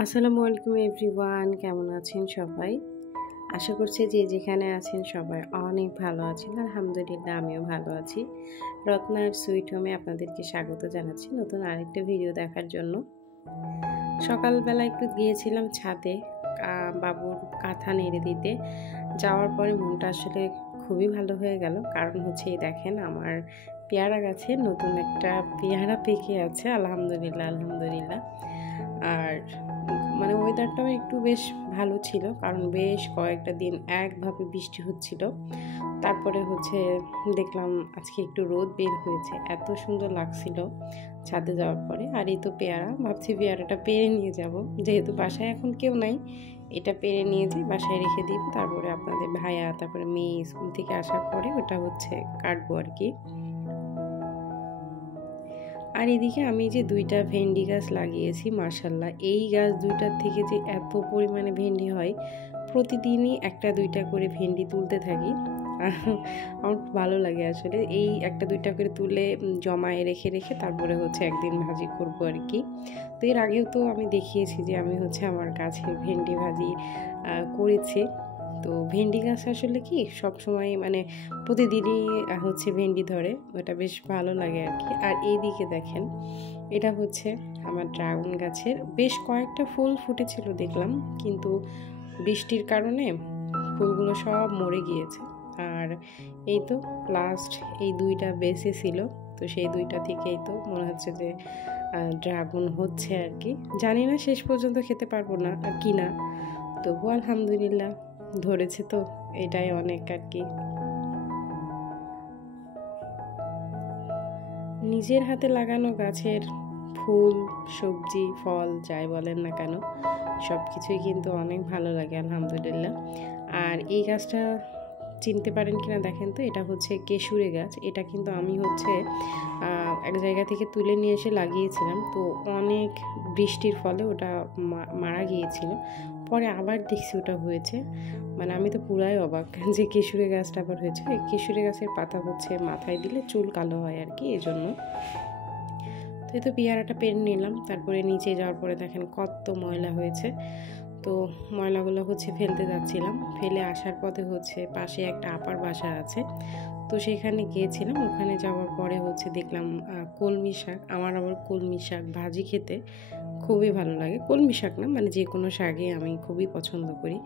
আসসালামু আলাইকুম এভরিওয়ান, কেমন আছেন সবাই? আশা করছি যে যেখানে আছেন সবাই অনেক ভালো আছেন। আলহামদুলিল্লাহ আমিও ভালো আছি। রত্নার সুইট হোমে আপনাদেরকে স্বাগত জানাচ্ছি নতুন আরেকটা ভিডিও দেখার জন্য। সকালবেলা একটু গিয়েছিলাম ছাদে বাবুর কাঁথা নেড়ে দিতে। যাওয়ার পরে মনটা আসলে খুবই ভালো হয়ে গেল। কারণ হচ্ছে এই দেখেন আমার পেয়ারা গাছে নতুন একটা পেয়ারা পেকে আছে। আলহামদুলিল্লাহ, আলহামদুলিল্লাহ। আর মানে ওয়েদারটাও একটু বেশ ভালো ছিল, কারণ বেশ কয়েকটা দিন একভাবে বৃষ্টি হচ্ছিল। তারপরে হচ্ছে দেখলাম আজকে একটু রোদ বের হয়েছে, এত সুন্দর লাগছিল ছাদে যাওয়ার পরে। আর এই তো পেয়ারা, ভাবছি পেয়ারাটা পেরে নিয়ে যাব, যেহেতু বাসায় এখন কেউ নাই, এটা পেরে নিয়ে যাই বাসায় রেখে দিব। তারপরে আপনাদের ভাইয়া তারপরে মেয়ে স্কুল থেকে আসার পরে ওটা হচ্ছে কাটবো আর কি। আর এদিকে আমি যে দুইটা ভেন্ডি গাছ লাগিয়েছি, মাশাল্লাহ এই গাছ দুইটার থেকে যে এত পরিমাণে ভেন্ডি হয়, প্রতিদিনই একটা দুইটা করে ভেন্ডি তুলতে থাকি। আমার খুব ভালো লাগে আসলে, এই একটা দুইটা করে তুলে জমায়ে রেখে রেখে তারপরে হচ্ছে একদিন ভাজি করব আর কি। তো এর আগেও তো আমি দেখিয়েছি যে আমি হচ্ছে আমার গাছের ভেন্ডি ভাজি করেছি। তো ভেন্ডি গাছ আসলে কি সব সময় মানে প্রতিদিনই হচ্ছে ভেন্ডি ধরে, ওটা বেশ ভালো লাগে আর কি। আর এইদিকে দেখেন, এটা হচ্ছে আমার ড্রাগন গাছের বেশ কয়েকটা ফুল ফুটেছিল দেখলাম, কিন্তু বৃষ্টির কারণে ফুলগুলো সব মরে গিয়েছে। আর এই তো লাস্ট এই দুইটা বেঁচে ছিল, তো সেই দুইটা থেকেই তো মনে হচ্ছে যে ড্রাগন হচ্ছে আর কি। জানি না শেষ পর্যন্ত খেতে পারবো না কি না, তবু আলহামদুলিল্লাহ ধরেছে, তো এটাই অনেক আর কি। নিজের হাতে লাগানো গাছের ফুল, সবজি, ফল যাই বলেন না কেন, সব কিছুই কিন্তু অনেক ভালো লাগে আলহামদুলিল্লাহ। আর এই গাছটা চিনতে পারেন কিনা দেখেন তো, এটা হচ্ছে কেশুরে গাছ। এটা কিন্তু আমি হচ্ছে এক জায়গা থেকে তুলে নিয়ে এসে লাগিয়েছিলাম, তো অনেক বৃষ্টির ফলে ওটা মারা গিয়েছিল। পরে আবার দেখছি ওটা হয়েছে, মানে আমি তো পুরাই অবাক যে কেশুরে গাছটা আবার হয়েছে। এই কেশুরে গাছের পাতা হচ্ছে মাথায় দিলে চুল কালো হয় আর কি, এজন্য। তো এই তো পেয়ারাটা পেরে নিলাম, তারপরে নিচে যাওয়ার পরে দেখেন কত ময়লা হয়েছে। তো ময়লাগুলো হচ্ছে ফেলতে যাচ্ছিলাম, ফেলে আসার পথে হচ্ছে পাশে একটা আপার বাসা আছে, তো সেখানে গিয়েছিলাম। ওখানে যাওয়ার পরে হচ্ছে দেখলাম কলমি শাক। আমার আবার কলমি শাক ভাজি খেতে খুবই ভালো লাগে। কলমি শাক না, মানে যে কোনো শাকই আমি খুবই পছন্দ করি।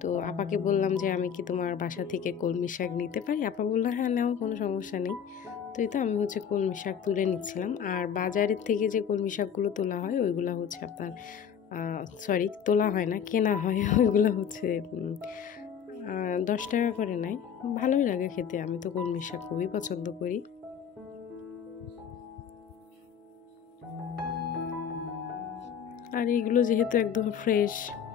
তো আপাকে বললাম যে আমি কি তোমার বাসা থেকে কলমি শাক নিতে পারি? আপা বললো হ্যাঁ নাও, কোনো সমস্যা নেই। তো এই তো আমি হচ্ছে কলমি শাক তুলে নিচ্ছিলাম। আর বাজারের থেকে যে কলমি শাকগুলো তোলা হয় ওইগুলো হচ্ছে আপনার সরি, তোলা হয় না, কেনা হয়। ওইগুলো হচ্ছে 10 টাকা করে নেয়। ভালোই লাগে খেতে, আমি তো কলমি শাক খুবই পছন্দ করি। আর এগুলো যেহেতু একদম ফ্রেশ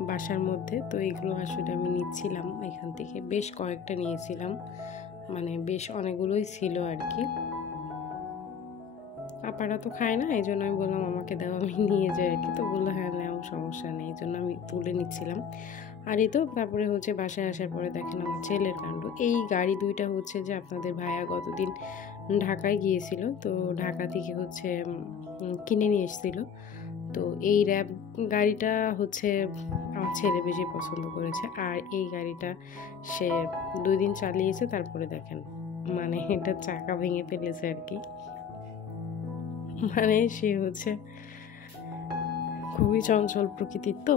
বাসার মধ্যে, তো এগুলো আসলে আমি নিচ্ছিলাম এখান থেকে, বেশ কয়েকটা নিয়েছিলাম, মানে বেশ অনেকগুলোই ছিল আর কি। আপারা তো খায় না, এই জন্য আমি বললাম আমাকে দাও, আমি নিয়ে যাই আর কি। তো বললো হ্যাঁ নাও, সমস্যা নেই, এই জন্য আমি তুলে নিচ্ছিলাম। আর এই তো তারপরে হচ্ছে বাসায় আসার পরে দেখেন আমার ছেলের কাণ্ড। এই গাড়ি দুইটা হচ্ছে যে আপনাদের ভাইয়া গতদিন ঢাকায় গিয়েছিল, তো ঢাকা থেকে হচ্ছে কিনে নিয়ে এসেছিল। তো এই র্যাব গাড়িটা হচ্ছে আমার ছেলে বেশি পছন্দ করেছে। আর এই গাড়িটা সে 2 দিন চালিয়েছে, তারপরে দেখেন মানে এটা চাকা ভেঙে ফেলেছে আর কি। মানে সে হচ্ছে খুবই চঞ্চল প্রকৃতির, তো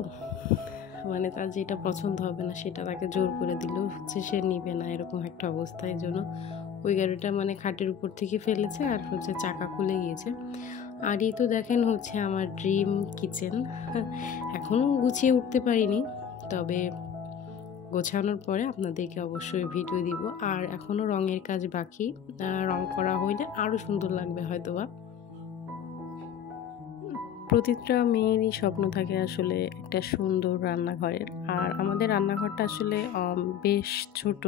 মানে তার যেটা পছন্দ হবে না সেটা তাকে জোর করে দিলেও হচ্ছে সে নিবে না, এরকম একটা অবস্থা। এই জন্য ওই গাড়িটা মানে খাটের উপর থেকে ফেলেছে, আর হচ্ছে চাকা খুলে গিয়েছে। আর এই তো দেখেন হচ্ছে আমার ড্রিম কিচেন। এখনও গুছিয়ে উঠতে পারিনি, তবে গোছানোর পরে আপনাদেরকে অবশ্যই ভিডিও দিব। আর এখনও রঙের কাজ বাকি, রং করা হইলে আরও সুন্দর লাগবে হয়তোবা। প্রতিটা মেয়েরই স্বপ্ন থাকে আসলে একটা সুন্দর রান্নাঘরের। আর আমাদের রান্নাঘরটা আসলে বেশ ছোট,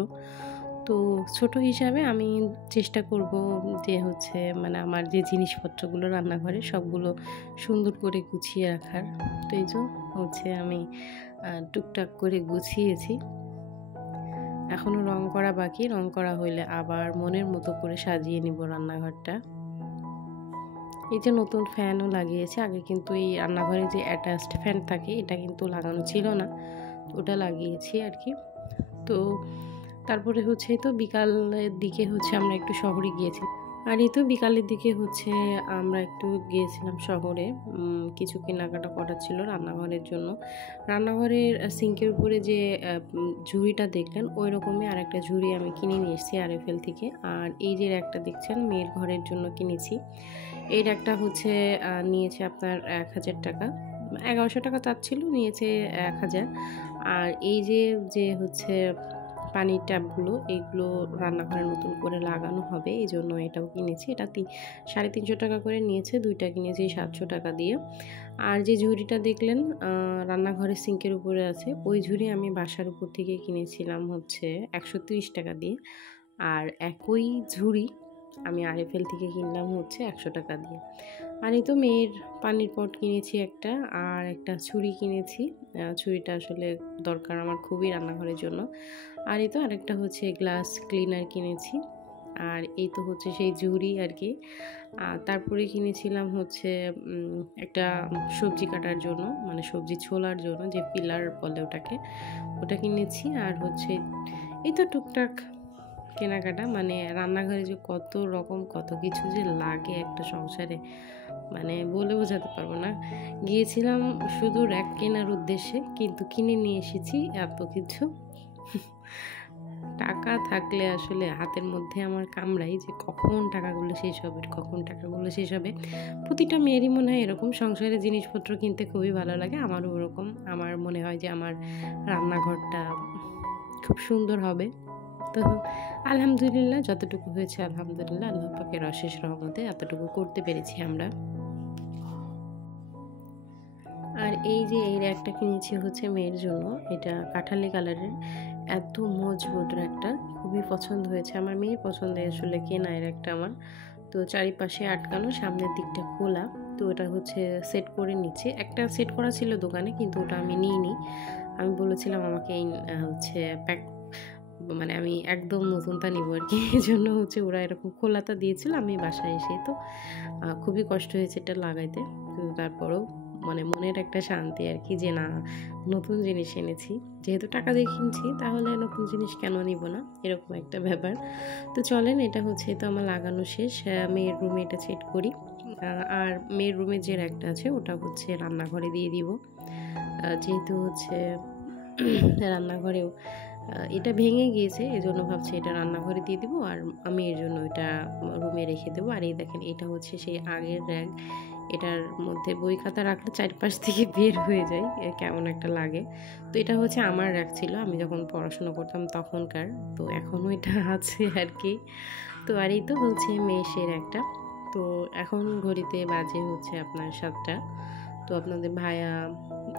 তো ছোট হিসাবে আমি চেষ্টা করব যে হচ্ছে মানে আমার যে জিনিসপত্রগুলো রান্নাঘরে সবগুলো সুন্দর করে গুছিয়ে রাখার। তো এই যে হচ্ছে আমি টুকটাক করে গুছিয়েছি, এখনও রং করা বাকি। রং করা হইলে আবার মনের মতো করে সাজিয়ে নিব রান্নাঘরটা। এই যে নতুন ফ্যানও লাগিয়েছে। আগে কিন্তু এই রান্নাঘরে যে অ্যাটাচড ফ্যান থাকে এটা কিন্তু লাগানো ছিল না, ওটা লাগিয়েছি আর কি। তো তারপরে হচ্ছে তো বিকালের দিকে হচ্ছে আমরা একটু শহরে গিয়েছিলাম। আর এই তো বিকালের দিকে হচ্ছে আমরা একটু গিয়েছিলাম শহরে, কিছু কেনাকাটা করার ছিল রান্নাঘরের জন্য। রান্নাঘরের সিঙ্কের উপরে যে ঝুড়িটা দেখলেন ওই রকমই আরেকটা ঝুড়ি আমি কিনে নিয়ে এসেছি আরএফএল থেকে। আর এই যে র্যাকটা দেখছেন মেয়ের ঘরের জন্য কিনেছি। এই র্যাকটা হচ্ছে নিয়েছে আপনার 1000 টাকা, 1100 টাকা তার ছিল, নিয়েছে 1000। আর এই যে হচ্ছে পানির ট্যাপগুলো, এইগুলো রান্নাঘরে নতুন করে লাগানো হবে, এই জন্য এটাও কিনেছি। এটা 350 টাকা করে নিয়েছে, দুইটা কিনেছি 700 টাকা দিয়ে। আর যে ঝুড়িটা দেখলেন রান্নাঘরের সিঙ্কের উপরে আছে, ওই ঝুড়ি আমি বাসার উপর থেকে কিনেছিলাম হচ্ছে 130 টাকা দিয়ে। আর একই ঝুড়ি আমি আরএফএল থেকে কিনলাম হচ্ছে 100 টাকা দিয়ে। আর এই তো মেয়ের পানির পট কিনেছি একটা, আর একটা ছুরি কিনেছি। ছুরিটা আসলে দরকার আমার খুবই রান্নাঘরের জন্য। আর এই তো আরেকটা হচ্ছে গ্লাস ক্লিনার কিনেছি। আর এই তো হচ্ছে সেই ঝুড়ি আর কি। আর তারপরে কিনেছিলাম হচ্ছে একটা সবজি কাটার জন্য, মানে সবজি ছোলার জন্য যে পিলার বলে ওটাকে, ওটা কিনেছি। আর হচ্ছে এই তো টুকটাক কেনাকাটা, মানে রান্নাঘরে যে কত রকম কত কিছু যে লাগে একটা সংসারে, মানে বলে বোঝাতে পারবো না। গিয়েছিলাম শুধু র্যাক কেনার উদ্দেশ্যে, কিন্তু কিনে নিয়ে এসেছি এত কিছু। টাকা থাকলে আসলে হাতের মধ্যে আমার কামড়াই যে কখন টাকাগুলো শেষ হবে, কখন টাকাগুলো শেষ হবে। প্রতিটা মেয়েরই মনে হয় এরকম, সংসারের জিনিসপত্র কিনতে খুবই ভালো লাগে, আমারও ওরকম। আমার মনে হয় যে আমার রান্নাঘরটা খুব সুন্দর হবে। তো আলহামদুলিল্লাহ যতটুকু হয়েছে আলহামদুলিল্লাহ, আল্লাহ পাকের অশেষ রহমতে এতটুকু করতে পেরেছি আমরা। আর এই যে এই র্যাকটা কিনেছি হচ্ছে মেয়ের জন্য, এটা কাঠালি কালারের, এত মজবুত র্যাকটা, খুবই পছন্দ হয়েছে আমার, মেয়ের পছন্দের আসলে কেনা এই র্যাকটা আমার। তো চারিপাশে আটকানো, সামনের দিকটা খোলা, তো ওটা হচ্ছে সেট করে নিচ্ছে। একটা সেট করা ছিল দোকানে, কিন্তু ওটা আমি নিইনি। আমি বলেছিলাম আমাকে হচ্ছে প্যাক, মানে আমি একদম নতুনটা নিব আর কি, এই জন্য হচ্ছে ওরা এরকম খোলাটা দিয়েছিল। আমি বাসায় এসে তো খুবই কষ্ট হয়েছে এটা লাগাইতে, কিন্তু তারপরেও মানে মনের একটা শান্তি আর কি, যে না নতুন জিনিস এনেছি, যেহেতু টাকা দিয়ে কিনছি তাহলে নতুন জিনিস কেন নিব না, এরকম একটা ব্যাপার। তো চলেন, এটা হচ্ছে তো আমার লাগানো শেষ। মেয়ের রুমে এটা সেট করি। আর মেয়ের রুমে যে র্যাকটা আছে ওটা হচ্ছে রান্নাঘরে দিয়ে দিব, যেহেতু হচ্ছে রান্নাঘরেও এটা ভেঙে গিয়েছে, এজন্য ভাবছি এটা রান্নাঘরে দিয়ে দিব, আর আমি এর জন্য এটা রুমে রেখে দেবো। আর এই দেখেন, এটা হচ্ছে সেই আগের র্যাক, এটার মধ্যে বই খাতা রাখলে চারপাশ থেকে বের হয়ে যায়, কেমন একটা লাগে। তো এটা হচ্ছে আমার র্যাক ছিল আমি যখন পড়াশোনা করতাম তখনকার, তো এখনও এটা আছে আর কি। তো আর এই তো হচ্ছে মেশের একটা। তো এখন ঘড়িতে বাজে হচ্ছে আপনার 7টা। তো আপনাদের ভাইয়া,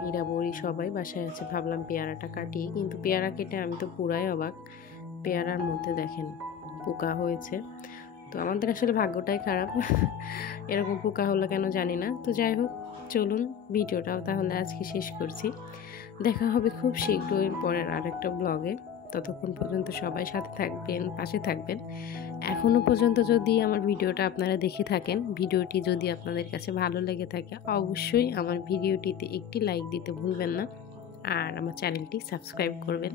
ইরা, বড়ি সবাই বাসায় আছে, ভাবলাম পেয়ারাটা কাটি, কিন্তু পেয়ারা কেটে আমি তো পুরাই অবাক, পেয়ারার মধ্যে দেখেন পোকা হয়েছে। তো আমাদের আসলে ভাগ্যটাই খারাপ, এরকম পোকা হলো কেন জানি না। তো যাই হোক, চলুন ভিডিওটাও তাহলে আজকে শেষ করছি। দেখা হবে খুব শীঘ্রই পরের আরেকটা ব্লগে। ততক্ষণ পর্যন্ত সবাই সাথে থাকবেন, পাশে থাকবেন। এখনও পর্যন্ত যদি আমার ভিডিওটা আপনারা দেখে থাকেন, ভিডিওটি যদি আপনাদের কাছে ভালো লেগে থাকে, অবশ্যই আমার ভিডিওটিতে একটি লাইক দিতে ভুলবেন না, আর আমার চ্যানেলটি সাবস্ক্রাইব করবেন।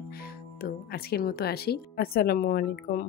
তো আজকের মতো আসি, আসসালামু আলাইকুম।